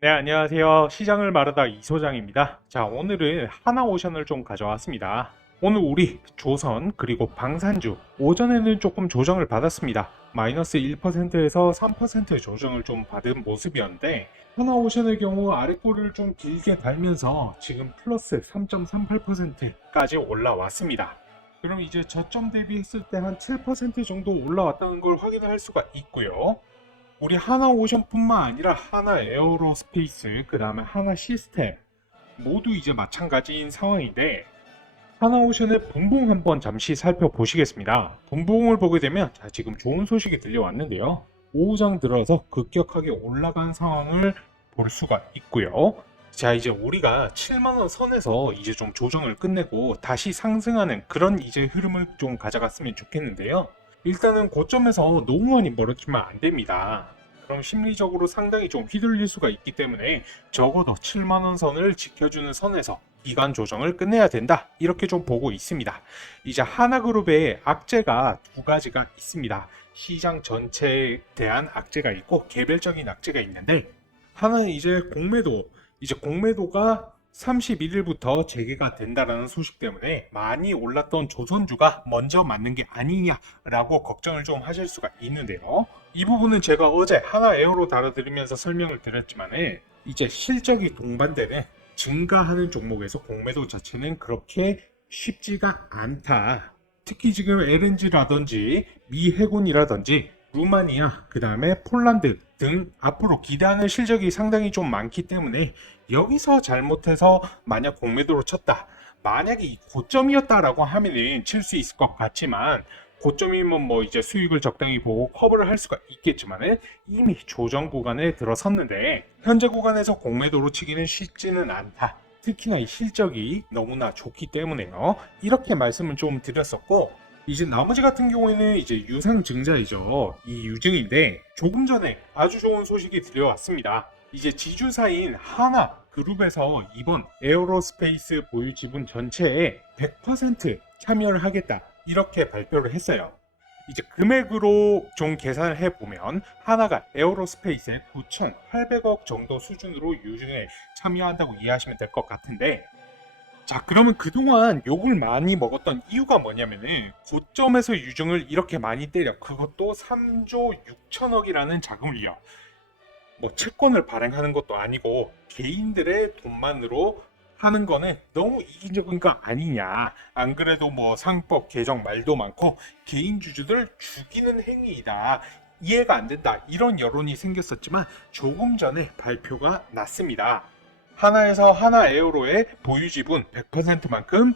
네, 안녕하세요. 시장을 마르다 이소장입니다. 자, 오늘은 하나오션을 좀 가져왔습니다. 오늘 우리 조선 그리고 방산주 오전에는 조금 조정을 받았습니다. 마이너스 1%에서 3% 조정을 좀 받은 모습이었는데 하나오션의 경우 아랫골을 좀 길게 달면서 지금 플러스 3.38%까지 올라왔습니다. 그럼 이제 저점 대비했을 때 한 7% 정도 올라왔다는 걸 확인할 수가 있고요. 우리 하나오션뿐만 아니라 하나 에어로스페이스, 그 다음에 하나 시스템 모두 이제 마찬가지인 상황인데 하나오션의 분봉 한번 잠시 살펴보시겠습니다. 분봉을 보게 되면 자, 지금 좋은 소식이 들려왔는데요. 오후장 들어서 급격하게 올라간 상황을 볼 수가 있고요. 자, 이제 우리가 7만원 선에서 이제 좀 조정을 끝내고 다시 상승하는 그런 이제 흐름을 좀 가져갔으면 좋겠는데요. 일단은 고점에서 너무 많이 멀어지면 안 됩니다. 그럼 심리적으로 상당히 좀 휘둘릴 수가 있기 때문에 적어도 7만원 선을 지켜주는 선에서 기간 조정을 끝내야 된다. 이렇게 좀 보고 있습니다. 이제 하나그룹의 악재가 두 가지가 있습니다. 시장 전체에 대한 악재가 있고 개별적인 악재가 있는데 하나는 이제 공매도가 31일부터 재개가 된다라는 소식 때문에 많이 올랐던 조선주가 먼저 맞는 게 아니냐라고 걱정을 좀 하실 수가 있는데요. 이 부분은 제가 어제 하나 에어로 다뤄드리면서 설명을 드렸지만 이제 실적이 동반되는 증가하는 종목에서 공매도 자체는 그렇게 쉽지가 않다. 특히 지금 LNG라든지 미 해군이라든지 루마니아, 그 다음에 폴란드 등 앞으로 기대하는 실적이 상당히 좀 많기 때문에 여기서 잘못해서 만약 공매도로 쳤다. 만약에 이 고점이었다라고 하면은 칠 수 있을 것 같지만 고점이면 뭐 이제 수익을 적당히 보고 커버를 할 수가 있겠지만은 이미 조정 구간에 들어섰는데 현재 구간에서 공매도로 치기는 쉽지는 않다. 특히나 이 실적이 너무나 좋기 때문에요. 이렇게 말씀을 좀 드렸었고 이제 나머지 같은 경우에는 이제 유상증자이죠. 이 유증인데 조금 전에 아주 좋은 소식이 들려왔습니다. 이제 지주사인 하나 그룹에서 이번 에어로스페이스 보유 지분 전체에 100% 참여를 하겠다. 이렇게 발표를 했어요. 이제 금액으로 좀 계산을 해보면 하나가 에어로스페이스의 9,800억 정도 수준으로 유증에 참여한다고 이해하시면 될 것 같은데 자, 그러면 그동안 욕을 많이 먹었던 이유가 뭐냐면은 고점에서 유증을 이렇게 많이 때려 그것도 3조 6천억이라는 자금을요. 뭐 채권을 발행하는 것도 아니고 개인들의 돈만으로 하는 거는 너무 이기적인 거 아니냐. 안 그래도 뭐 상법 개정 말도 많고 개인 주주들 죽이는 행위이다. 이해가 안 된다. 이런 여론이 생겼었지만 조금 전에 발표가 났습니다. 하나에서 하나 에어로의 보유 지분 100%만큼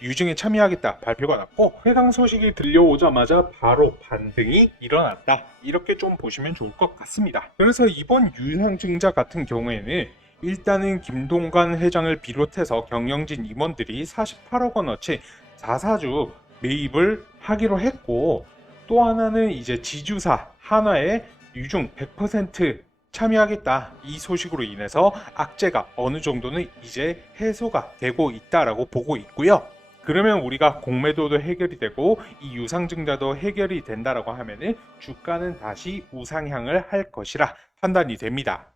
유증에 참여하겠다 발표가 났고 해당 소식이 들려오자마자 바로 반등이 일어났다. 이렇게 좀 보시면 좋을 것 같습니다. 그래서 이번 유상증자 같은 경우에는 일단은 김동관 회장을 비롯해서 경영진 임원들이 48억 원어치 자사주 매입을 하기로 했고 또 하나는 이제 지주사 하나의 유증 100% 참여하겠다. 이 소식으로 인해서 악재가 어느 정도는 이제 해소가 되고 있다라고 보고 있고요. 그러면 우리가 공매도도 해결이 되고 이 유상증자도 해결이 된다라고 하면은 주가는 다시 우상향을 할 것이라 판단이 됩니다.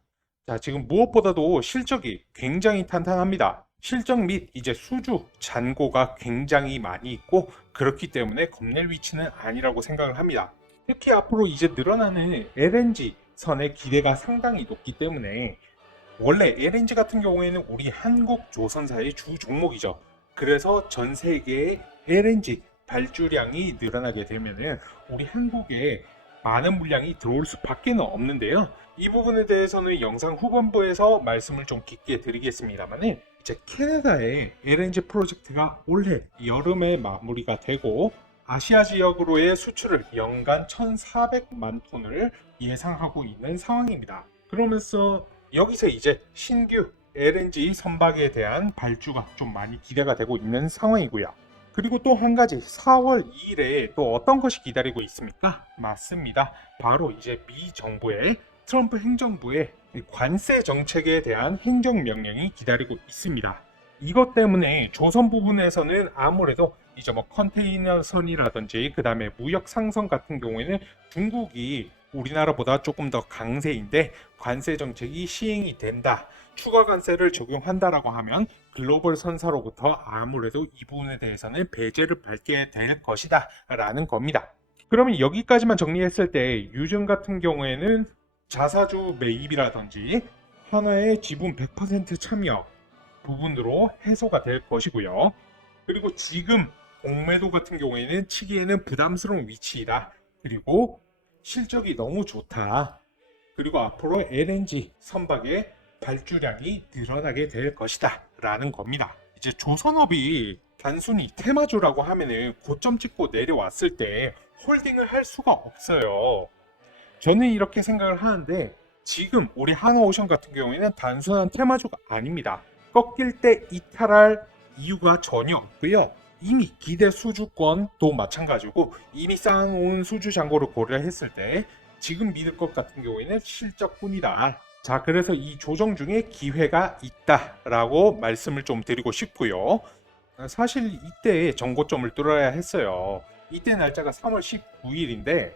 자, 지금 무엇보다도 실적이 굉장히 탄탄합니다. 실적 및 이제 수주 잔고가 굉장히 많이 있고 그렇기 때문에 겁낼 위치는 아니라고 생각을 합니다. 특히 앞으로 이제 늘어나는 LNG 선의 기대가 상당히 높기 때문에 원래 LNG 같은 경우에는 우리 한국 조선사의 주 종목이죠. 그래서 전 세계의 LNG 발주량이 늘어나게 되면은 우리 한국에 많은 물량이 들어올 수밖에 없는데요. 이 부분에 대해서는 영상 후반부에서 말씀을 좀 깊게 드리겠습니다만은 이제 캐나다의 LNG 프로젝트가 올해 여름에 마무리가 되고 아시아 지역으로의 수출을 연간 1,400만 톤을 예상하고 있는 상황입니다. 그러면서 여기서 이제 신규 LNG 선박에 대한 발주가 좀 많이 기대가 되고 있는 상황이고요. 그리고 또 한 가지 4월 2일에 또 어떤 것이 기다리고 있습니까? 맞습니다. 바로 이제 미 정부의 트럼프 행정부의 관세 정책에 대한 행정명령이 기다리고 있습니다. 이것 때문에 조선 부분에서는 아무래도 이제 뭐 컨테이너선이라든지 그 다음에 무역 상선 같은 경우에는 중국이 우리나라보다 조금 더 강세인데 관세 정책이 시행이 된다. 추가 관세를 적용한다라고 하면 글로벌 선사로부터 아무래도 이 부분에 대해서는 배제를 받게 될 것이다 라는 겁니다. 그러면 여기까지만 정리했을 때 유증 같은 경우에는 자사주 매입이라든지 하나의 지분 100% 참여 부분으로 해소가 될 것이고요. 그리고 지금 공매도 같은 경우에는 치기에는 부담스러운 위치이다. 그리고 실적이 너무 좋다. 그리고 앞으로 LNG 선박의 발주량이 늘어나게 될 것이다 라는 겁니다. 이제 조선업이 단순히 테마주라고 하면은 고점 찍고 내려왔을 때 홀딩을 할 수가 없어요. 저는 이렇게 생각을 하는데 지금 우리 하나오션 같은 경우에는 단순한 테마주가 아닙니다. 꺾일 때 이탈할 이유가 전혀 없고요. 이미 기대 수주권도 마찬가지고 이미 쌓아놓은 수주 잔고를 고려했을 때 지금 믿을 것 같은 경우에는 실적뿐이다. 자, 그래서 이 조정 중에 기회가 있다라고 말씀을 좀 드리고 싶고요. 사실 이때 정고점을 뚫어야 했어요. 이때 날짜가 3월 19일인데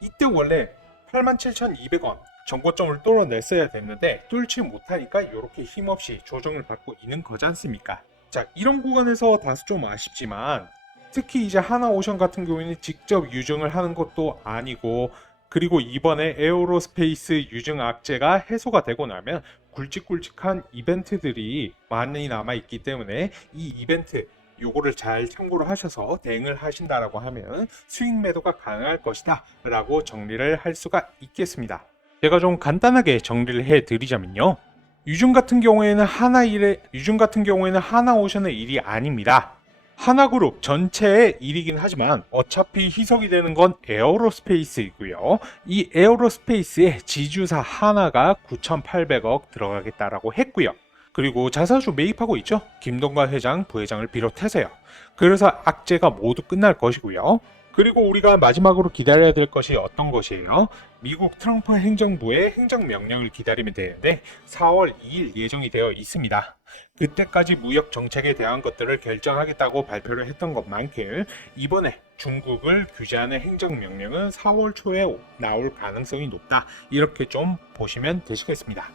이때 원래 87,200원 정고점을 뚫어냈어야 됐는데 뚫지 못하니까 이렇게 힘없이 조정을 받고 있는 거지 않습니까? 자, 이런 구간에서 다소 좀 아쉽지만 특히 이제 하나오션 같은 경우에는 직접 유증을 하는 것도 아니고 그리고 이번에 에어로스페이스 유증 악재가 해소가 되고 나면 굵직굵직한 이벤트들이 많이 남아있기 때문에 이 이벤트 요거를 잘 참고를 하셔서 대응을 하신다라고 하면 수익 매도가 가능할 것이다 라고 정리를 할 수가 있겠습니다. 제가 좀 간단하게 정리를 해 드리자면요. 유증 같은 경우에는 하나오션의 일이 아닙니다. 하나그룹 전체의 일이긴 하지만 어차피 희석이 되는 건 에어로스페이스이고요. 이 에어로스페이스에 지주사 하나가 9,800억 들어가겠다라고 했고요. 그리고 자사주 매입하고 있죠. 김동관 회장, 부회장을 비롯해서요. 그래서 악재가 모두 끝날 것이고요. 그리고 우리가 마지막으로 기다려야 될 것이 어떤 것이에요? 미국 트럼프 행정부의 행정명령을 기다리면 되는데 4월 2일 예정이 되어 있습니다. 그때까지 무역 정책에 대한 것들을 결정하겠다고 발표를 했던 것만큼 이번에 중국을 규제하는 행정명령은 4월 초에 나올 가능성이 높다. 이렇게 좀 보시면 되시겠습니다.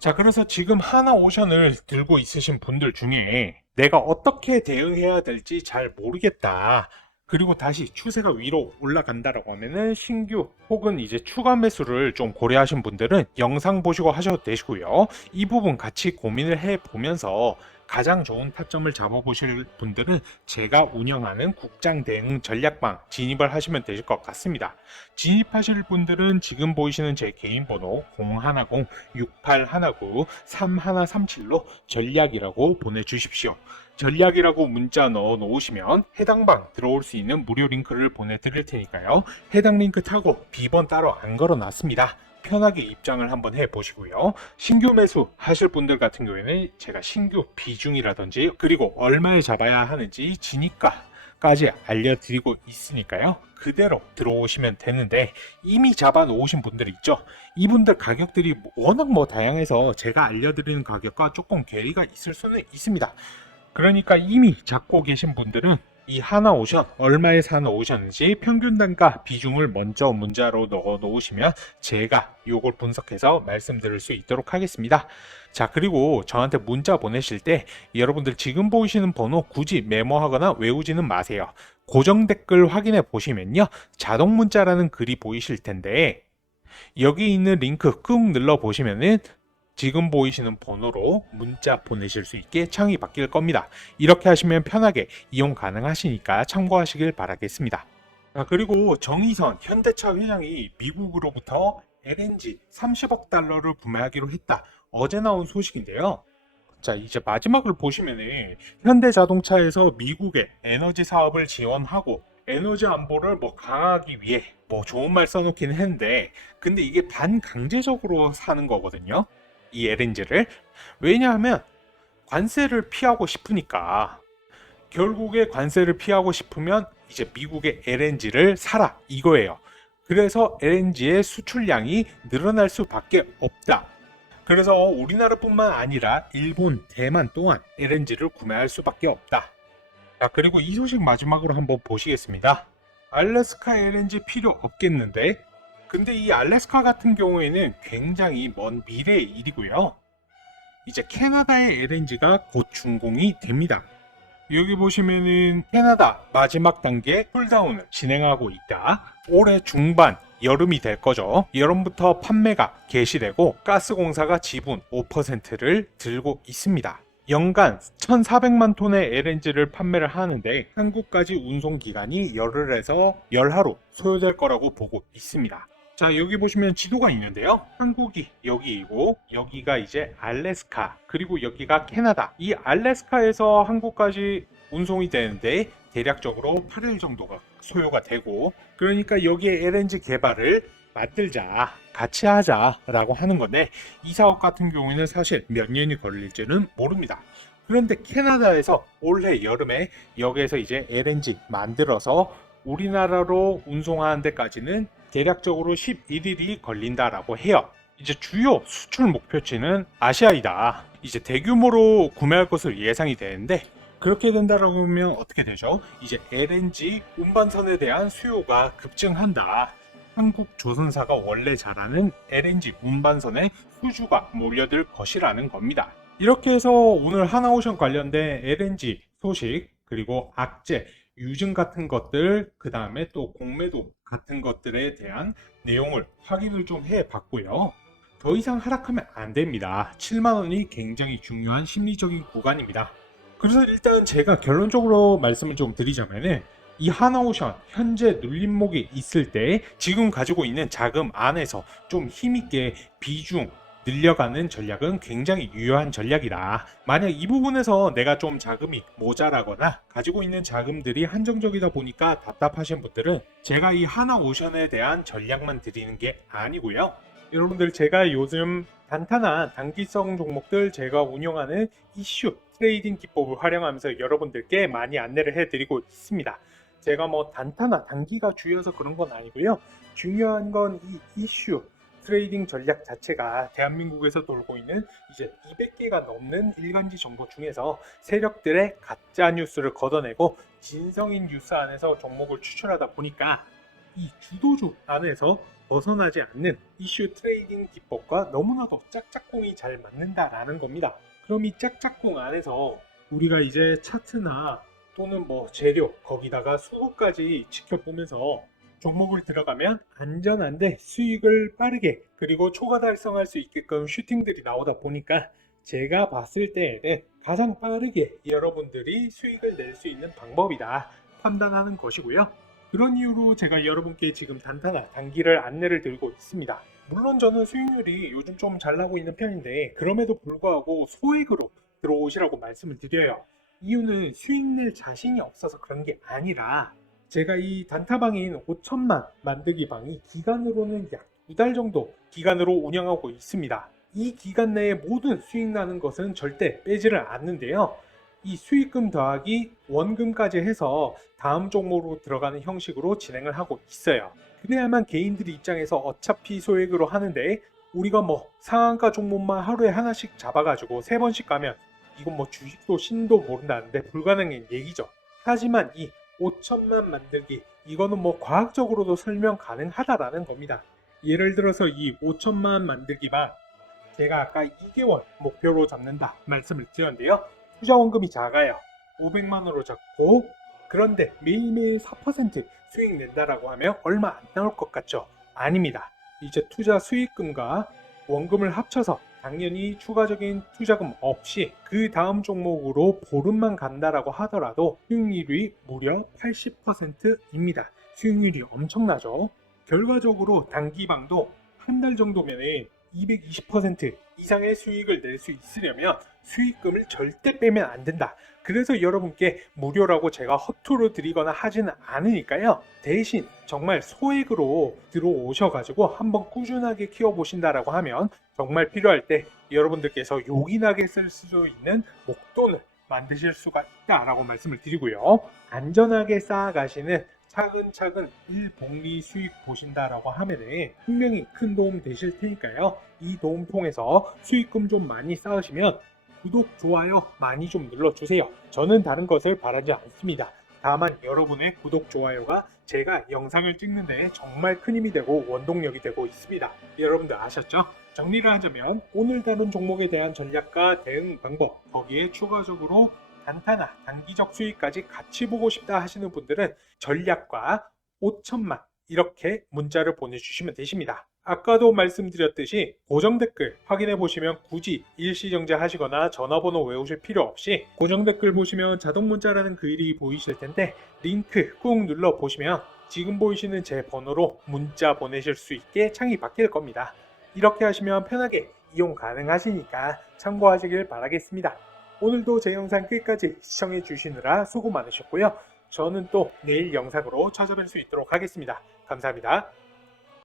자, 그래서 지금 하나오션을 들고 있으신 분들 중에 내가 어떻게 대응해야 될지 잘 모르겠다. 그리고 다시 추세가 위로 올라간다라고 하면은 신규 혹은 이제 추가 매수를 좀 고려하신 분들은 영상 보시고 하셔도 되시고요. 이 부분 같이 고민을 해 보면서 가장 좋은 타점을 잡아보실 분들은 제가 운영하는 국장 대응 전략방 진입을 하시면 되실 것 같습니다. 진입하실 분들은 지금 보이시는 제 개인 번호 010-6819-3137로 전략이라고 보내주십시오. 전략이라고 문자 넣어 놓으시면 해당 방 들어올 수 있는 무료 링크를 보내드릴 테니까요. 해당 링크 타고 비번 따로 안 걸어 놨습니다. 편하게 입장을 한번 해보시고요. 신규 매수 하실 분들 같은 경우에는 제가 신규 비중이라든지 그리고 얼마에 잡아야 하는지 진입가까지 알려드리고 있으니까요. 그대로 들어오시면 되는데 이미 잡아 놓으신 분들 있죠. 이분들 가격들이 워낙 다양해서 제가 알려드리는 가격과 조금 괴리가 있을 수는 있습니다. 그러니까 이미 잡고 계신 분들은 이 하나오션 얼마에 사놓으셨는지 평균 단가 비중을 먼저 문자로 넣어 놓으시면 제가 요걸 분석해서 말씀드릴 수 있도록 하겠습니다. 자, 그리고 저한테 문자 보내실 때 여러분들 지금 보이시는 번호 굳이 메모하거나 외우지는 마세요. 고정 댓글 확인해 보시면요, 자동 문자라는 글이 보이실 텐데 여기 있는 링크 꾹 눌러 보시면은 지금 보이시는 번호로 문자 보내실 수 있게 창이 바뀔 겁니다. 이렇게 하시면 편하게 이용 가능하시니까 참고하시길 바라겠습니다. 자, 그리고 정의선 현대차 회장이 미국으로부터 LNG 30억 달러를 구매하기로 했다. 어제 나온 소식인데요. 자, 이제 마지막을 보시면은 현대자동차에서 미국의 에너지 사업을 지원하고 에너지 안보를 강화하기 위해 좋은 말 써놓긴 했는데 근데 이게 반강제적으로 사는 거거든요. 이 LNG를. 왜냐하면 관세를 피하고 싶으니까. 결국에 관세를 피하고 싶으면 이제 미국의 LNG를 사라 이거예요. 그래서 LNG의 수출량이 늘어날 수밖에 없다. 그래서 우리나라뿐만 아니라 일본, 대만 또한 LNG를 구매할 수밖에 없다. 자, 그리고 이 소식 마지막으로 한번 보시겠습니다. 알래스카 LNG 필요 없겠는데 근데 이 알래스카 같은 경우에는 굉장히 먼 미래의 일이고요. 이제 캐나다의 LNG가 곧 준공이 됩니다. 여기 보시면은 캐나다 마지막 단계 쿨다운을 진행하고 있다. 올해 중반 여름이 될 거죠. 여름부터 판매가 개시되고 가스공사가 지분 5%를 들고 있습니다. 연간 1,400만 톤의 LNG를 판매를 하는데 한국까지 운송 기간이 열흘에서 열하루 소요될 거라고 보고 있습니다. 자, 여기 보시면 지도가 있는데요. 한국이 여기이고 여기가 이제 알래스카, 그리고 여기가 캐나다. 이 알래스카에서 한국까지 운송이 되는데 대략적으로 8일 정도가 소요가 되고, 그러니까 여기에 LNG 개발을 만들자, 같이 하자라고 하는 건데, 이 사업 같은 경우에는 사실 몇 년이 걸릴지는 모릅니다. 그런데 캐나다에서 올해 여름에 여기에서 이제 LNG 만들어서 우리나라로 운송하는 데까지는 대략적으로 11일이 걸린다라고 해요. 이제 주요 수출 목표지는 아시아이다. 이제 대규모로 구매할 것으로 예상이 되는데, 그렇게 된다라고 하면 어떻게 되죠? 이제 LNG 운반선에 대한 수요가 급증한다. 한국 조선사가 원래 잘하는 LNG 운반선에 수주가 몰려들 것이라는 겁니다. 이렇게 해서 오늘 하나오션 관련된 LNG 소식, 그리고 악재, 유증 같은 것들, 그 다음에 또 공매도 같은 것들에 대한 내용을 확인을 좀 해봤고요. 더 이상 하락하면 안 됩니다. 7만원이 굉장히 중요한 심리적인 구간입니다. 그래서 일단 제가 결론적으로 말씀을 좀 드리자면은, 이 하나오션 현재 눌림목이 있을 때 지금 가지고 있는 자금 안에서 좀 힘있게 비중 늘려가는 전략은 굉장히 유효한 전략이다. 만약 이 부분에서 내가 좀 자금이 모자라거나 가지고 있는 자금들이 한정적이다 보니까 답답하신 분들은 제가 이 하나오션에 대한 전략만 드리는 게 아니고요. 여러분들, 제가 요즘 단타나 단기성 종목들 제가 운영하는 이슈 트레이딩 기법을 활용하면서 여러분들께 많이 안내를 해드리고 있습니다. 제가 뭐 단타나 단기가 주여서 그런 건 아니고요. 중요한 건 이 이슈 트레이딩 전략 자체가 대한민국에서 돌고 있는 이제 200개가 넘는 일간지 정보 중에서 세력들의 가짜 뉴스를 걷어내고 진성인 뉴스 안에서 종목을 추출하다 보니까 이 주도주 안에서 벗어나지 않는 이슈 트레이딩 기법과 너무나도 짝짝꿍이 잘 맞는다라는 겁니다. 그럼 이 짝짝꿍 안에서 우리가 이제 차트나 또는 뭐 재료, 거기다가 수급까지 지켜보면서 종목을 들어가면 안전한데 수익을 빠르게, 그리고 초과 달성할 수 있게끔 슈팅들이 나오다 보니까 제가 봤을 때에는 가장 빠르게 여러분들이 수익을 낼 수 있는 방법이다 판단하는 것이고요. 그런 이유로 제가 여러분께 지금 단타나 단기를 안내를 드리고 있습니다. 물론 저는 수익률이 요즘 좀 잘 나고 있는 편인데, 그럼에도 불구하고 소액으로 들어오시라고 말씀을 드려요. 이유는 수익 낼 자신이 없어서 그런 게 아니라, 제가 이 단타방인 5천만 만들기 방이 기간으로는 약 2달 정도 기간으로 운영하고 있습니다. 이 기간 내에 모든 수익 나는 것은 절대 빼지를 않는데요. 이 수익금 더하기 원금까지 해서 다음 종목으로 들어가는 형식으로 진행을 하고 있어요. 그래야만 개인들 입장에서 어차피 소액으로 하는데, 우리가 뭐 상한가 종목만 하루에 하나씩 잡아가지고 3번씩 가면 이건 뭐 주식도 신도 모른다는데 불가능한 얘기죠. 하지만 이 5천만 만들기, 이거는 뭐 과학적으로도 설명 가능하다라는 겁니다. 예를 들어서 이 5천만 만들기만 제가 아까 2개월 목표로 잡는다 말씀을 드렸는데요. 투자 원금이 작아요. 500만원으로 잡고, 그런데 매일매일 4% 수익 낸다라고 하면 얼마 안 나올 것 같죠? 아닙니다. 이제 투자 수익금과 원금을 합쳐서 당연히 추가적인 투자금 없이 그 다음 종목으로 보름만 간다라고 하더라도 수익률이 무려 80%입니다. 수익률이 엄청나죠? 결과적으로 단기방도 한 달 정도면 220% 이상의 수익을 낼 수 있으려면 수익금을 절대 빼면 안 된다. 그래서 여러분께 무료라고 제가 허투루 드리거나 하지는 않으니까요. 대신 정말 소액으로 들어오셔가지고 한번 꾸준하게 키워보신다라고 하면 정말 필요할 때 여러분들께서 요긴하게 쓸 수 있는 목돈을 만드실 수가 있다라고 말씀을 드리고요. 안전하게 쌓아가시는 차근차근 일복리 수익 보신다라고 하면은 분명히 큰 도움 되실 테니까요. 이 도움 통해서 수익금 좀 많이 쌓으시면 구독, 좋아요 많이 좀 눌러주세요. 저는 다른 것을 바라지 않습니다. 다만 여러분의 구독, 좋아요가 제가 영상을 찍는 데 정말 큰 힘이 되고 원동력이 되고 있습니다. 여러분들 아셨죠? 정리를 하자면 오늘 다룬 종목에 대한 전략과 대응 방법, 거기에 추가적으로 단타나 단기적 수익까지 같이 보고 싶다 하시는 분들은 전략과 5천만 이렇게 문자를 보내주시면 되십니다. 아까도 말씀드렸듯이 고정 댓글 확인해 보시면 굳이 일시정지 하시거나 전화번호 외우실 필요 없이 고정 댓글 보시면 자동 문자라는 글이 보이실 텐데 링크 꾹 눌러 보시면 지금 보이시는 제 번호로 문자 보내실 수 있게 창이 바뀔 겁니다. 이렇게 하시면 편하게 이용 가능하시니까 참고하시길 바라겠습니다. 오늘도 제 영상 끝까지 시청해 주시느라 수고 많으셨고요. 저는 또 내일 영상으로 찾아뵐 수 있도록 하겠습니다. 감사합니다.